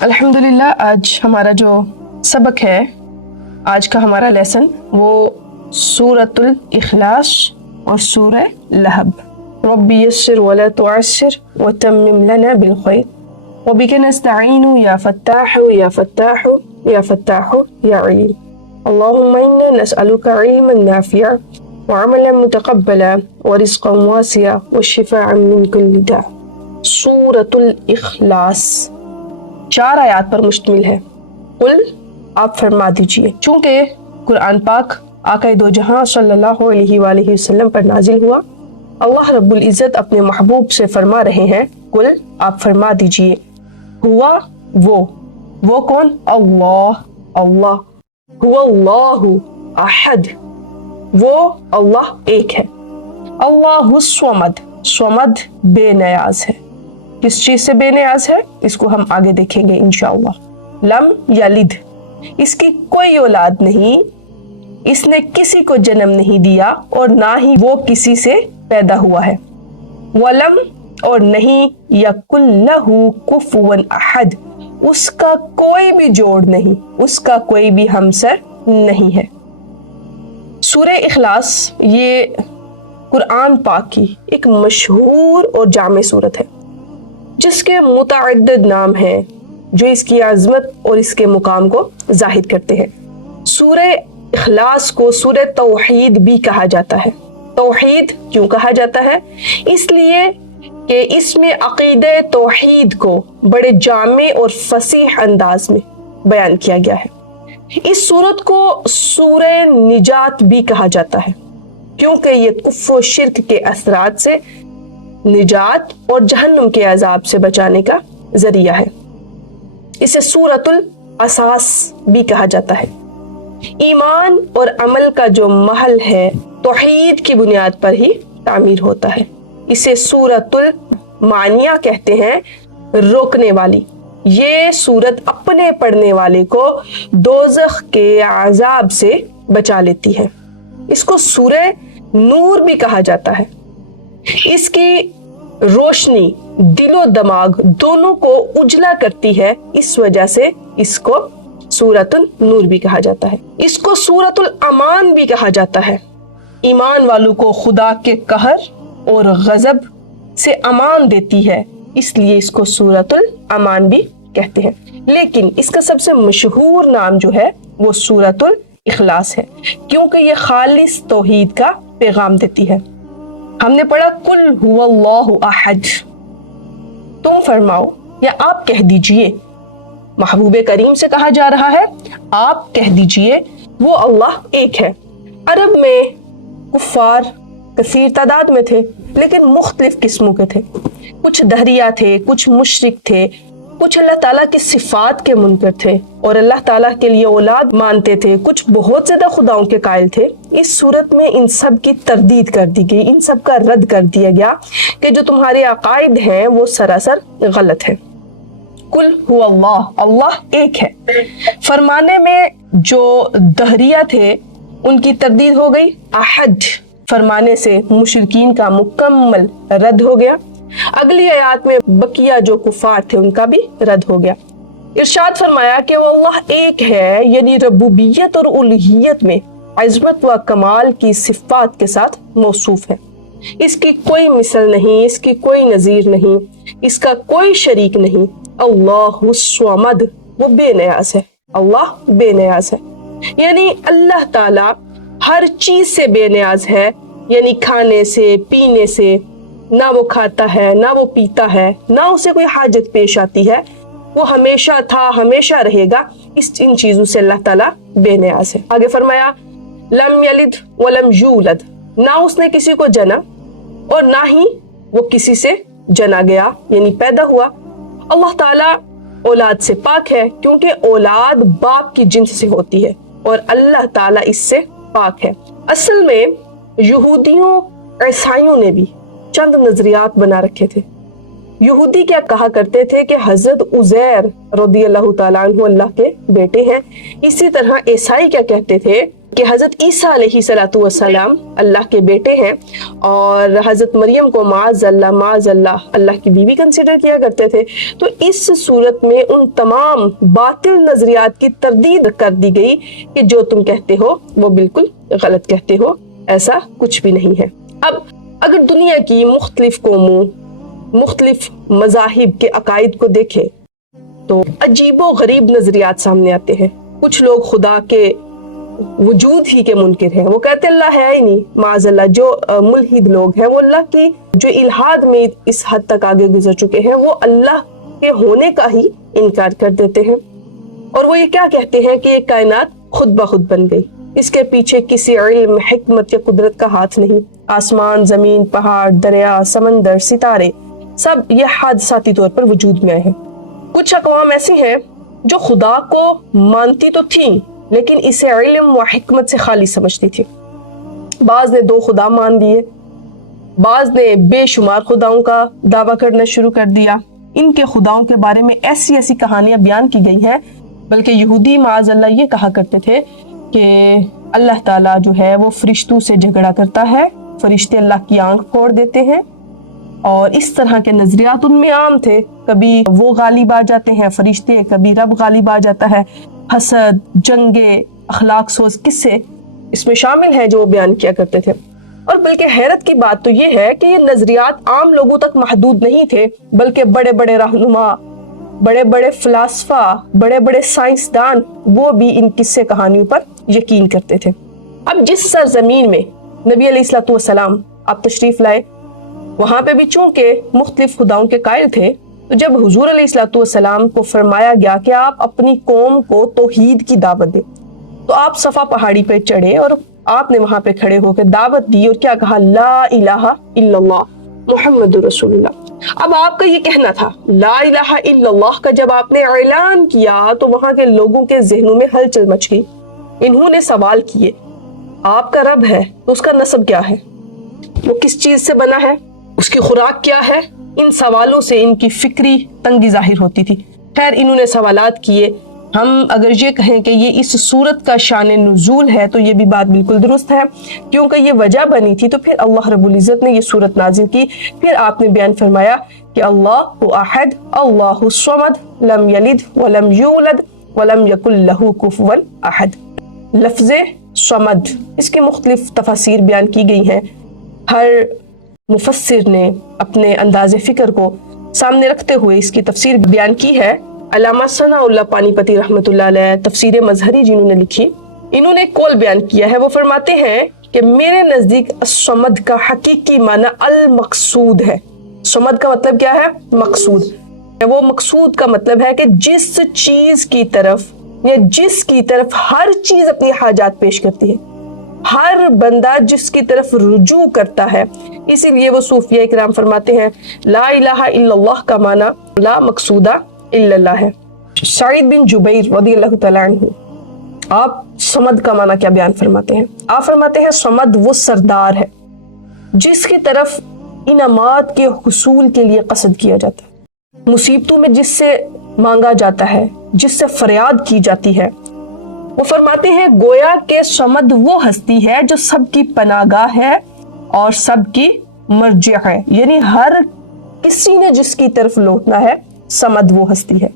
अल्हम्दुलिल्लाह, आज हमारा जो सबक है, आज का हमारा लेसन वो सूरतुल इखलास और सूरह लहब। रब्बी यस्सिर वला तुअस्सिर वतम्मिम लना बिल खैर वबिका नस्तईनु या फत्ताहु या फत्ताहु या फत्ताहु या अलीम। अल्लाहुम्मा इन्ना नसअलुका इल्मन नाफिअ व अमलन मुतक़ब्बला व रिज़्क़न वासिअ व शिफ़ाअन मिन कुल्लि दा। सूरतुल इखलास 4 आयात पर मुश्तमिल है। कुल आप फरमा दीजिए। चूंकि कुरान पाक आका दो जहां सल्लल्लाहु अलैहि वसल्लम पर नाजिल हुआ, अल्लाह रब्बुल इज़्ज़त अपने महबूब से फरमा रहे हैं, कुल आप फरमा दीजिए। हुआ वो कौन? अल्लाह हुआ अल्लाहु अहद, वो अल्लाह एक है। अल्लाहु स्वमद बेनियाज है। किस चीज से बेनियाज है, इसको हम आगे देखेंगे इंशाअल्लाह। लम यलिद, इसकी कोई औलाद नहीं, इसने किसी को जन्म नहीं दिया और ना ही वो किसी से पैदा हुआ है। वलम, और नहीं यकुल लहू कुफुवन अहद, उसका कोई भी जोड़ नहीं, उसका कोई भी हमसर नहीं है। सूरह इखलास ये कुरान पाक की एक मशहूर और जामे सूरत है, जिसके मुतअद्दिद नाम हैं जो इसकी अज़मत और इसके मुकाम को जाहिर करते हैं। सूरह इखलास को सूरह तौहीद भी कहा जाता है। तौहीद क्यों कहा जाता है? इसलिए कि इसमें अक़ीदे तौहीद को बड़े जामे और फसीह अंदाज में बयान किया गया है। इस सूरत को सूरह निजात भी कहा जाता है, क्योंकि ये कुफ्र और शिर्क के असरात से निजात और जहन्नुम के अजाब से बचाने का जरिया है। इसे सूरतुल असास भी कहा जाता है। ईमान और अमल का जो महल है, तौहीद की बुनियाद पर ही तामीर होता है। इसे सूरतुल मानिया कहते हैं, रोकने वाली। ये सूरत अपने पढ़ने वाले को दोज़ख के अजाब से बचा लेती है। इसको सूरह नूर भी कहा जाता है। इसकी रोशनी दिलो दिमाग दोनों को उजला करती है, इस वजह से इसको सूरतुल नूर भी कहा जाता है। इसको सूरतुल अमान भी कहा जाता है। ईमान वालों को खुदा के कहर और गजब से अमान देती है, इसलिए इसको सूरतुल अमान भी कहते हैं। लेकिन इसका सबसे मशहूर नाम जो है वो सूरतुल इखलास है, क्योंकि ये खालिस तौहीद का पैगाम देती है। हमने पढ़ा कुल हुवल्लाहु अहद, तुम फरमाओ या आप कह दीजिए। महबूबे करीम से कहा जा रहा है, आप कह दीजिए वो अल्लाह एक है। अरब में कुफार कसीर तादाद में थे, लेकिन मुख्तलिफ किस्मों के थे। कुछ दहरिया थे, कुछ मुशरिक थे, कुछ अल्लाह ताला की सिफात के मुनकर थे और अल्लाह ताला के लिए औलाद मानते थे, कुछ बहुत ज्यादा खुदाओं के कायल थे। इस सूरत में इन सब की तरदीद कर दी गई, इन सब का रद्द कर दिया गया कि जो तुम्हारे अकायद हैं वो सरासर गलत है। कुल हुवा अल्लाह, अल्लाह एक है फरमाने में जो दहरिया थे उनकी तरदीद हो गई। अहद फरमाने से मुशरिकीन का मुकम्मल रद्द हो गया। अगली आयत में बकिया जो कुफार थे उनका भी रद्द हो गया। इरशाद फरमाया कि वो अल्लाह एक है, यानी रबूबियत और उलूहियत में अज़मत व कमाल की सिफात के साथ मौसूफ है। इसकी कोई मिसल नहीं, इसकी कोई नज़ीर नहीं, इसका कोई शरीक नहीं। अल्लाहु स्वमद, वो बेनियाज है। अल्लाह बेनियाज है, यानी अल्लाह ताला हर चीज से बेनियाज है, यानी खाने से, पीने से। ना वो खाता है, ना वो पीता है, ना उसे कोई हाजत पेश आती है। वो हमेशा था, हमेशा रहेगा। इन चीजों से अल्लाह ताला बेनियाज है। आगे फरमाया लम यलिद वलम यूलद, ना उसने किसी को जना और ना ही वो किसी से जना गया, यानी पैदा हुआ। अल्लाह ताला औलाद से पाक है, क्योंकि औलाद बाप की जिन्स से होती है और अल्लाह ताला इससे पाक है। असल में यहूदियों ईसाइयों ने भी चंद नजरियात बना रखे थे। यहूदी क्या कहा करते थे कि हजरत उज़ैर रज़ियल्लाहु ताला अन्हु अल्लाह के बेटे हैं। इसी तरह ईसाई क्या कहते थे کہ حضرت عیسیٰ علیہ السلام اللہ کے بیٹے ہیں اور حضرت مریم کو معاذ اللہ اللہ کی بیوی کنسیڈر کیا کرتے تھے، تو اس صورت میں ان تمام باطل نظریات کی تردید کر دی گئی کہ جو تم کہتے ہو وہ بالکل غلط کہتے ہو، ایسا کچھ بھی نہیں ہے۔ اب اگر دنیا کی مختلف قوموں، مختلف مذاہب کے عقائد کو دیکھیں تو عجیب و غریب نظریات سامنے آتے ہیں۔ کچھ لوگ خدا کے وجود ہی کے منکر ہیں، وہ کہتے اللہ ہے ہی نہیں، معاذ اللہ۔ جو ملحد لوگ ہیں وہ اللہ کی جو الہاد میں اس حد تک آگے گزر چکے ہیں، وہ اللہ کے ہونے کا ہی انکار کر دیتے ہیں، اور وہ یہ کیا کہتے ہیں کہ یہ کائنات خود بخود بن گئی، اس کے پیچھے کسی علم، حکمت یا قدرت کا ہاتھ نہیں۔ آسمان، زمین، پہاڑ، دریا، سمندر، ستارے سب یہ حادثاتی طور پر وجود میں آئے ہیں۔ کچھ اقوام ایسی ہیں جو خدا کو مانتی تو تھیں لیکن اسے علم و حکمت سے خالی سمجھتی تھی۔ بعض نے 2 خدا مان لیے، بعض نے بے شمار خداؤں کا دعویٰ کرنا شروع کر دیا۔ ان کے خداؤں کے بارے میں ایسی ایسی کہانیاں بیان کی گئی ہیں، بلکہ یہودی معاذ اللہ یہ کہا کرتے تھے کہ اللہ تعالیٰ جو ہے وہ فرشتوں سے جھگڑا کرتا ہے، فرشتے اللہ کی آنکھ پھوڑ دیتے ہیں، اور اس طرح کے نظریات ان میں عام تھے۔ کبھی وہ غالب آ جاتے ہیں فرشتے، کبھی رب غالب آ جاتا ہے۔ حسد، جنگیں، اخلاق سوز قصے اس میں شامل ہیں جو وہ بیان کیا کرتے تھے۔ اور بلکہ حیرت کی بات تو یہ ہے کہ یہ نظریات عام لوگوں تک محدود نہیں تھے، بلکہ بڑے بڑے رہنما، بڑے بڑے فلاسفہ، بڑے بڑے سائنسدان وہ بھی ان قصے کہانیوں پر یقین کرتے تھے۔ اب جس سرزمین میں نبی علیہ السلام آپ تشریف لائے، وہاں پہ بھی چونکہ مختلف خداؤں کے قائل تھے، تو جب حضور علیہ السلام کو فرمایا گیا کہ آپ اپنی قوم کو توحید کی دعوت دیں، تو آپ صفا پہاڑی پہ چڑھے اور آپ نے وہاں پہ کھڑے ہو کے دعوت دی اور کیا کہا؟ لا الہ الا اللہ محمد رسول اللہ۔ اب آپ کا یہ کہنا تھا لا الہ الا اللہ کا جب آپ نے اعلان کیا تو وہاں کے لوگوں کے ذہنوں میں ہلچل مچ گئی۔ انہوں نے سوال کیے، آپ کا رب ہے تو اس کا نسب کیا ہے؟ وہ کس چیز سے بنا ہے؟ اس کی خوراک کیا ہے؟ ان سوالوں سے ان کی فکری تنگی ظاہر ہوتی تھی۔ خیر انہوں نے سوالات کیے۔ ہم اگر یہ کہیں کہ یہ اس صورت کا شان نزول ہے تو یہ بھی بات بالکل درست ہے، کیونکہ یہ وجہ بنی تھی تو پھر اللہ رب العزت نے یہ صورت نازل کی۔ پھر آپ نے بیان فرمایا کہ اللہ احد، اللہ الصمد، لم یلد ولم یولد ولم یکن لہ کفوا احد۔ لفظ صمد اس کی مختلف تفاسیر بیان کی گئی ہیں۔ ہر مفسر نے اپنے انداز فکر کو سامنے رکھتے ہوئے اس کی تفسیر بیان کی ہے۔ علامہ ثناء اللہ پانی پتی رحمۃ اللہ علیہ تفسیر مظہری جنہوں نے لکھی، انہوں نے قول بیان کیا ہے۔ وہ فرماتے ہیں کہ میرے نزدیک الصمد کا حقیقی معنی المقصود ہے۔ صمد کا مطلب کیا ہے؟ مقصود۔ وہ مقصود کا مطلب ہے کہ جس چیز کی طرف یا جس کی طرف ہر چیز اپنی حاجات پیش کرتی ہے، ہر بندہ جس کی طرف رجوع کرتا ہے۔ اسی لیے وہ صوفیہ اکرام فرماتے ہیں لا الہ الا اللہ کا معنی لا مقصودہ الا اللہ ہے۔ سعید بن جبیر رضی اللہ تعالیٰ عنہ آپ صمد کا معنی کیا بیان فرماتے ہیں؟ آپ فرماتے ہیں صمد وہ سردار ہے جس کی طرف انعامات کے حصول کے لیے قصد کیا جاتا ہے، مصیبتوں میں جس سے مانگا جاتا ہے، جس سے فریاد کی جاتی ہے۔ وہ فرماتے ہیں گویا کہ صمد وہ ہستی ہے جو سب کی پناہ گاہ ہے اور سب کی مرجع ہے، یعنی ہر کسی نے جس کی طرف لوٹنا ہے، صمد وہ ہستی ہے۔